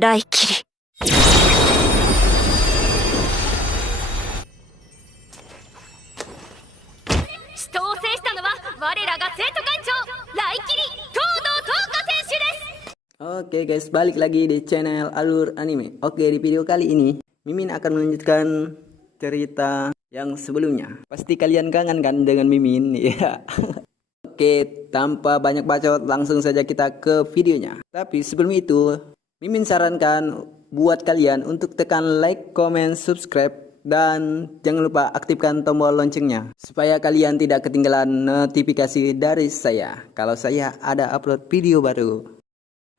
来切り。死闘を制したのは我らが生徒会長来切り東堂東花選手です。 Oke guys, balik lagi di channel Alur Anime. Oke, di video kali ini Mimin akan melanjutkan cerita yang sebelumnya. Pasti kalian kangen kan dengan Mimin ya. Oke, tanpa banyak bacot langsung saja kita ke videonya. Tapi sebelum itu Mimin sarankan buat kalian untuk tekan like, comment, subscribe, dan jangan lupa aktifkan tombol loncengnya supaya kalian tidak ketinggalan notifikasi dari saya kalau saya ada upload video baru.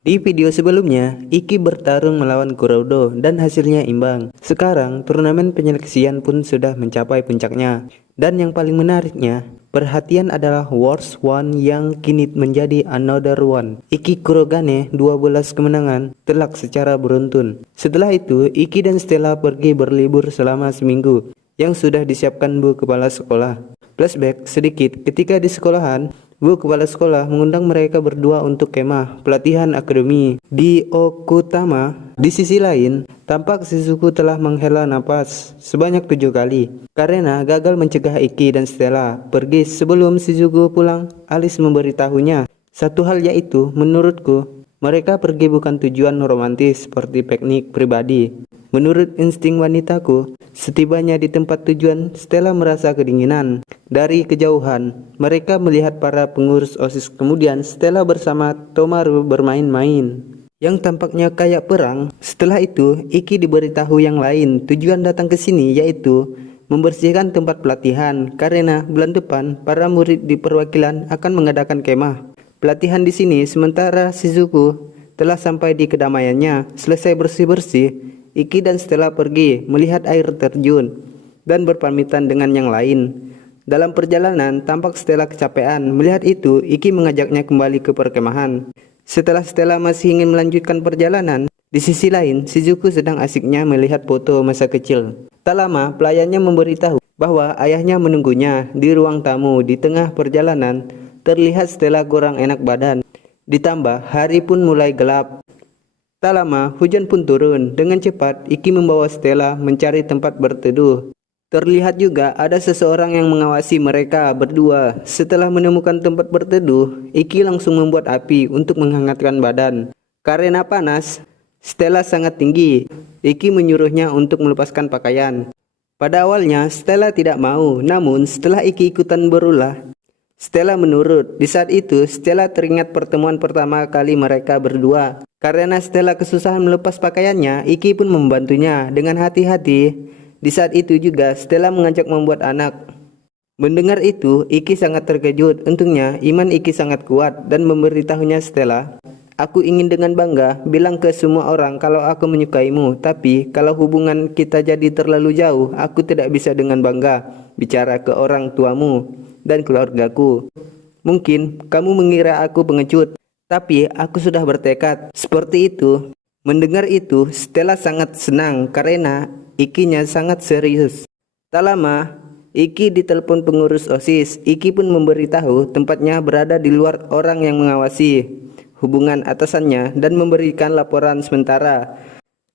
Di video sebelumnya, Iki bertarung melawan Kurodo dan hasilnya imbang. Sekarang, turnamen penyeleksian pun sudah mencapai puncaknya. Dan yang paling menariknya, perhatian adalah Worst One yang kini menjadi Another One. Iki Kurogane 12 kemenangan telak secara beruntun. Setelah itu, Iki dan Stella pergi berlibur selama seminggu yang sudah disiapkan Bu Kepala Sekolah. Flashback sedikit, ketika di sekolahan, Bu Kepala Sekolah mengundang mereka berdua untuk kemah pelatihan akademi di Okutama. Di sisi lain, tampak Shizuku telah menghela napas sebanyak 7 kali karena gagal mencegah Iki dan Stella pergi sebelum Shizuku pulang. Alice memberitahunya satu hal, yaitu menurutku mereka pergi bukan tujuan romantis seperti piknik pribadi. Menurut insting wanitaku, setibanya di tempat tujuan, Stella merasa kedinginan. Dari kejauhan, mereka melihat para pengurus OSIS. Kemudian Stella bersama Tomaru bermain-main yang tampaknya kayak perang. Setelah itu, Iki diberitahu yang lain tujuan datang ke sini, yaitu membersihkan tempat pelatihan karena bulan depan para murid di perwakilan akan mengadakan kemah pelatihan di sini. Sementara Shizuku telah sampai di kedamaiannya. Selesai bersih-bersih, Iki dan Stella pergi melihat air terjun dan berpamitan dengan yang lain. Dalam perjalanan, tampak Stella kecapean. Melihat itu, Iki mengajaknya kembali ke perkemahan. Setelah Stella masih ingin melanjutkan perjalanan, di sisi lain, Shizuku sedang asiknya melihat foto masa kecil. Tak lama, pelayannya memberitahu bahwa ayahnya menunggunya di ruang tamu. Di tengah perjalanan, terlihat Stella kurang enak badan. Ditambah, hari pun mulai gelap. Tak lama, hujan pun turun. Dengan cepat, Iki membawa Stella mencari tempat berteduh. Terlihat juga ada seseorang yang mengawasi mereka berdua. Setelah menemukan tempat berteduh, Iki langsung membuat api untuk menghangatkan badan. Karena panas, Stella sangat tinggi. Iki menyuruhnya untuk melepaskan pakaian. Pada awalnya, Stella tidak mau. Namun, setelah Iki ikutan berulah, Stella menurut. Di saat itu, Stella teringat pertemuan pertama kali mereka berdua. Karena Stella kesusahan melepas pakaiannya, Iki pun membantunya dengan hati-hati. Di saat itu juga, Stella mengajak membuat anak. Mendengar itu, Iki sangat terkejut. Untungnya, iman Iki sangat kuat dan memberitahunya Stella, "Aku ingin dengan bangga bilang ke semua orang kalau aku menyukaimu. Tapi, kalau hubungan kita jadi terlalu jauh, aku tidak bisa dengan bangga bicara ke orang tuamu dan keluargaku. Mungkin kamu mengira aku pengecut, tapi aku sudah bertekad." Seperti itu. Mendengar itu, Stella sangat senang karena Ikinya sangat serius. Tak lama, Iki ditelepon pengurus OSIS. Iki pun memberitahu tempatnya berada di luar orang yang mengawasi hubungan atasannya dan memberikan laporan sementara.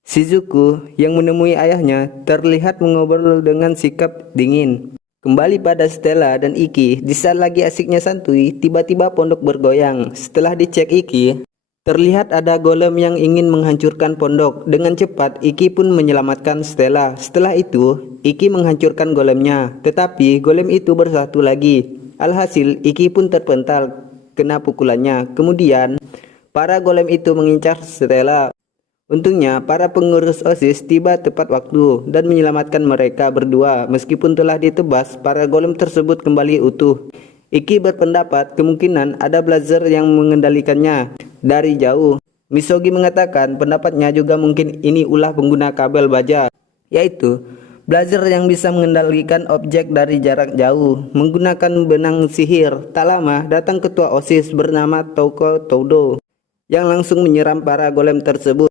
Shizuku yang menemui ayahnya terlihat mengobrol dengan sikap dingin. Kembali pada Stella dan Iki, di saat lagi asiknya santuy, tiba-tiba pondok bergoyang. Setelah dicek Iki, terlihat ada golem yang ingin menghancurkan pondok. Dengan cepat, Iki pun menyelamatkan Stella. Setelah itu, Iki menghancurkan golemnya, tetapi golem itu bersatu lagi. Alhasil, Iki pun terpental kena pukulannya. Kemudian, para golem itu mengincar Stella. Untungnya, para pengurus OSIS tiba tepat waktu dan menyelamatkan mereka berdua. Meskipun telah ditebas, para golem tersebut kembali utuh. Iki berpendapat kemungkinan ada blazer yang mengendalikannya dari jauh. Misogi mengatakan pendapatnya juga mungkin ini ulah pengguna kabel baja, yaitu blazer yang bisa mengendalikan objek dari jarak jauh menggunakan benang sihir. Tak lama, datang ketua OSIS bernama Touko Toudo yang langsung menyerang para golem tersebut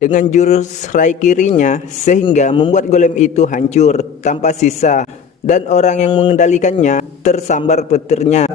dengan jurus raikirinya sehingga membuat golem itu hancur tanpa sisa dan orang yang mengendalikannya tersambar petirnya.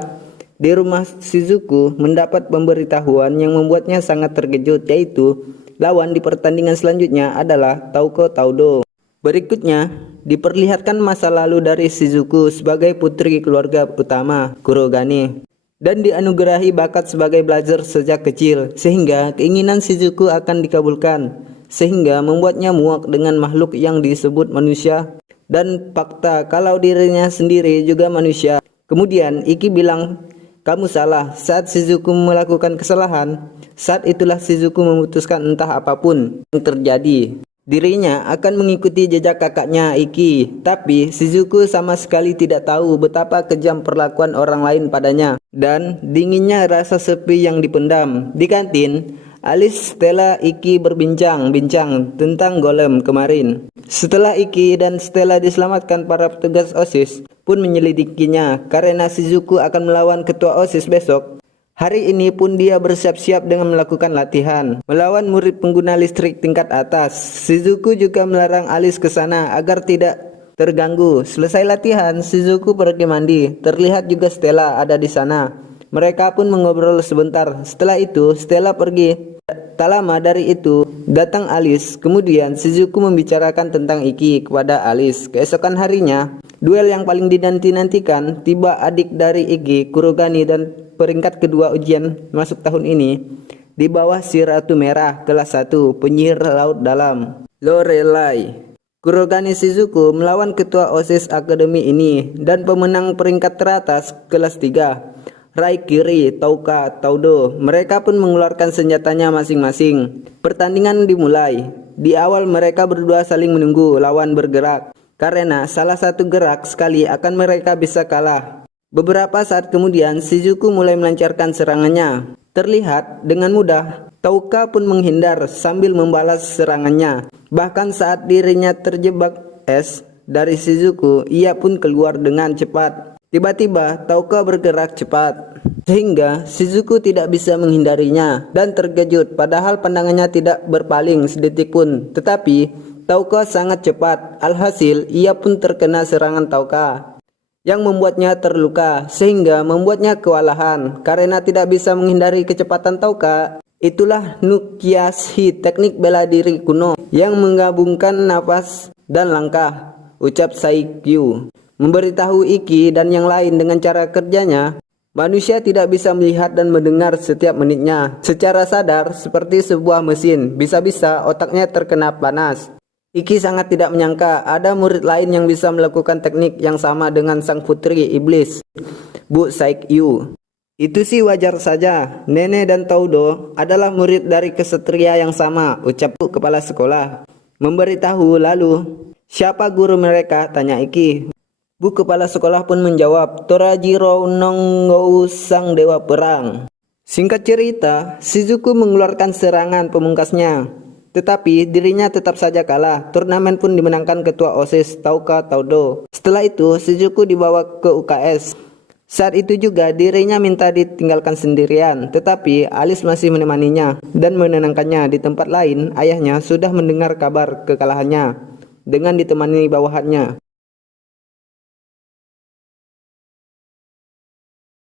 di rumah Shizuku mendapat pemberitahuan yang membuatnya sangat terkejut, yaitu lawan di pertandingan selanjutnya adalah Tauko Taudo. Berikutnya diperlihatkan masa lalu dari Shizuku sebagai putri keluarga utama Kurogane dan dianugerahi bakat sebagai belajar sejak kecil, sehingga keinginan Shizuku akan dikabulkan, sehingga membuatnya muak dengan makhluk yang disebut manusia dan fakta kalau dirinya sendiri juga manusia. Kemudian Iki bilang, "Kamu salah." Saat Shizuku melakukan kesalahan, saat itulah Shizuku memutuskan entah apapun yang terjadi, dirinya akan mengikuti jejak kakaknya Iki. Tapi Shizuku sama sekali tidak tahu betapa kejam perlakuan orang lain padanya dan dinginnya rasa sepi yang dipendam. Di kantin, Alice, Stella, Iki berbincang-bincang tentang golem kemarin. Setelah Iki dan Stella diselamatkan, para petugas OSIS pun menyelidikinya karena Shizuku akan melawan ketua OSIS besok. Hari ini pun dia bersiap-siap dengan melakukan latihan melawan murid pengguna listrik tingkat atas. Shizuku juga melarang Alice ke sana agar tidak terganggu. Selesai latihan, Shizuku pergi mandi. Terlihat juga Stella ada di sana. Mereka pun mengobrol sebentar. Setelah itu Stella pergi. Tak lama dari itu datang Alice. Kemudian Shizuku membicarakan tentang Iki kepada Alice. Keesokan harinya, duel yang paling dinanti-nantikan tiba. Adik dari Iki, Kurogane, dan peringkat kedua ujian masuk tahun ini di bawah si Ratu Merah kelas 1 penyihir laut dalam, Lorelai. Kurogane Shizuku melawan ketua OSIS akademi ini dan pemenang peringkat teratas kelas 3, Raikiri Tauka Taudo. Mereka pun mengeluarkan senjatanya masing-masing. Pertandingan dimulai. Di awal mereka berdua saling menunggu lawan bergerak, karena salah satu gerak sekali akan mereka bisa kalah. Beberapa saat kemudian Shizuku mulai melancarkan serangannya. Terlihat dengan mudah Tauka pun menghindar sambil membalas serangannya. Bahkan saat dirinya terjebak es dari Shizuku, ia pun keluar dengan cepat. Tiba-tiba Tauka bergerak cepat sehingga Shizuku tidak bisa menghindarinya dan terkejut, padahal pandangannya tidak berpaling sedetik pun. Tetapi Tauka sangat cepat. Alhasil ia pun terkena serangan Tauka yang membuatnya terluka sehingga membuatnya kewalahan karena tidak bisa menghindari kecepatan Tauka. Itulah Nukiashi, teknik bela diri kuno yang menggabungkan nafas dan langkah, ucap Saikyu. Memberitahu Iki dan yang lain dengan cara kerjanya, manusia tidak bisa melihat dan mendengar setiap menitnya secara sadar seperti sebuah mesin. Bisa-bisa otaknya terkena panas. Iki sangat tidak menyangka ada murid lain yang bisa melakukan teknik yang sama dengan sang putri iblis, Bu Saikyu. Itu sih wajar saja. Nenek dan Taudo adalah murid dari kesatria yang sama, ucap kepala sekolah. Memberitahu lalu, siapa guru mereka? Tanya Iki. Bu kepala sekolah pun menjawab, Torajiro Nonggou, sang dewa perang. Singkat cerita, Shizuku mengeluarkan serangan pemungkasnya, tetapi dirinya tetap saja kalah. Turnamen pun dimenangkan ketua OSIS Tauka Taudo. Setelah itu Shizuku dibawa ke UKS. Saat itu juga dirinya minta ditinggalkan sendirian, tetapi Alice masih menemaninya dan menenangkannya. Di tempat lain, ayahnya sudah mendengar kabar kekalahannya dengan ditemani bawahannya.